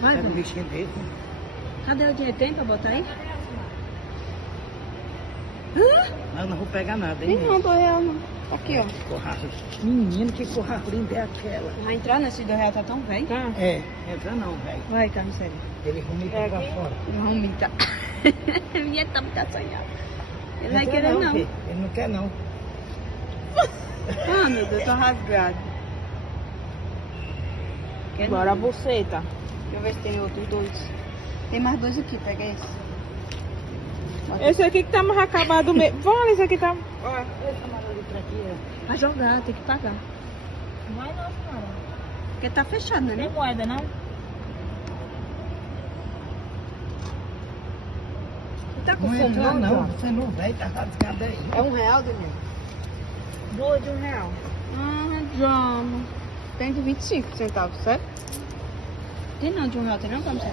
Vai, Pega um vai. bichinho dele. Cadê o dinheiro? Tem pra botar aí? Mas não vou pegar nada, hein? Não, R$2 não. Aqui, ó. Corraço. Menino, que corraço linda é aquela? Vai entrar nesse R$2, tá tão velho. Tá. É, entra não, velho. Vai, carne séria. Ele vomita pra fora. Vamos mitar. Minha tá muito assanhada. Ele vai Entra querer não. filho. Ele não quer não. Ah, meu Deus, tô rasgado. Quer Agora a não? buceta. Deixa eu ver se tem outros dois. Tem mais dois aqui, pega esse. Bota Esse aqui que tá mais acabado mesmo. Vale, esse aqui tá... Ó. Vai jogar, tem que pagar. Não vai não, senhora. Porque tá fechado, né? Tem moeda, não? Você tá com Não fome, entra não. João? Você não, velho, tá rasgado aí. É R$1, Daniel? Duas de R$1. Ah, João. Tem de 25 centavos, certo? Tem não, de R$1, tem não, como você